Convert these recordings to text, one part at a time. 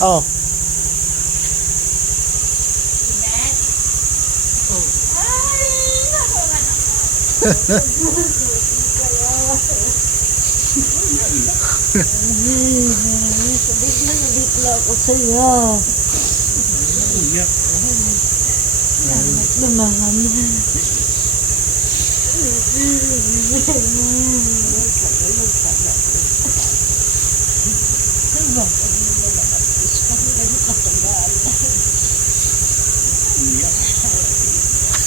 Oh. Bigla ko sa'yo. Salamat naman. Akala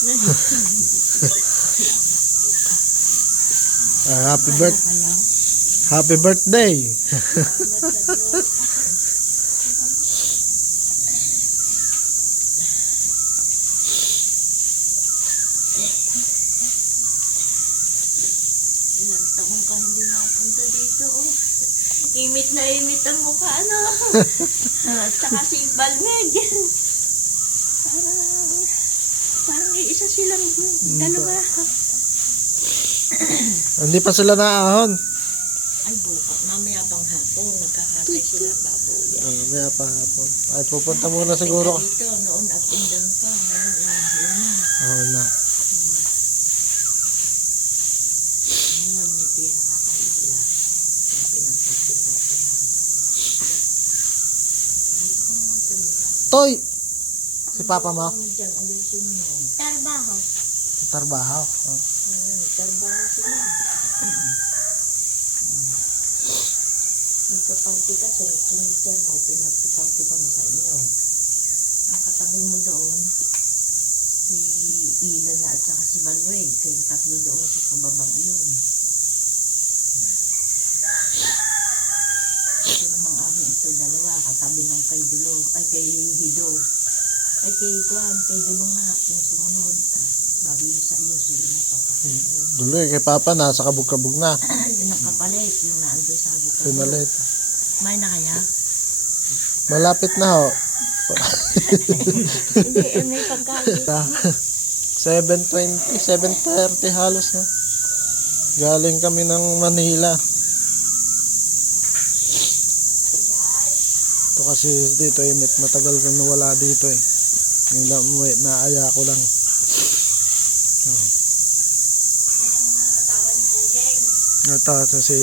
Ah, happy birth Happy birthday. ilang taon ka hindi nakapunta dito. Oh. Imit na imit ang mukha, no? At saka si Balmeg. iisa silang dalawa. Hindi pa sila naahon. Ay, buka. Mamaya pang hapon, magkakatay sila baboy. Ah, may pa hapon. Ay, pupunta muna siguro. Dito, noon down pa. Ngayon, ah, yun na. Oo na. Ngayon, may pinakakaila. Yung pinagpagpipatihan. Dito ka naman tumira. Toy! Si papa mo? Dyan, ayusin mo. Trabaho. Trabaho. Oh. Oo, trabaho sila. Nagkaparty ka, sunod-sunod dyan, o pinagparty ko na sa inyo. Ang katabi mo doon, si Ila na at saka si Manuel, kayong tatlo doon sa pababang ilong. Ito namang akin ito, dalawa, katabi ng kay Dulo, ay kay Hido. Ay kay Kwan, kay Dulo nga, yung sumunod. Bago yung sa iyo, sila na papakita. Duloy, kay papa, nasa kabog-kabog na. yung nakapalit, yung naando sa buka. Pinalit. May na kaya? Malapit na ho. Hindi, eh, may pagkalit. Ah, 7.20, 7.30 halos na. Galing kami ng Manila. Ito kasi dito eh, matagal ko nawala dito eh. Nila umuwi, naaya ko lang. Oh. Ito, ito si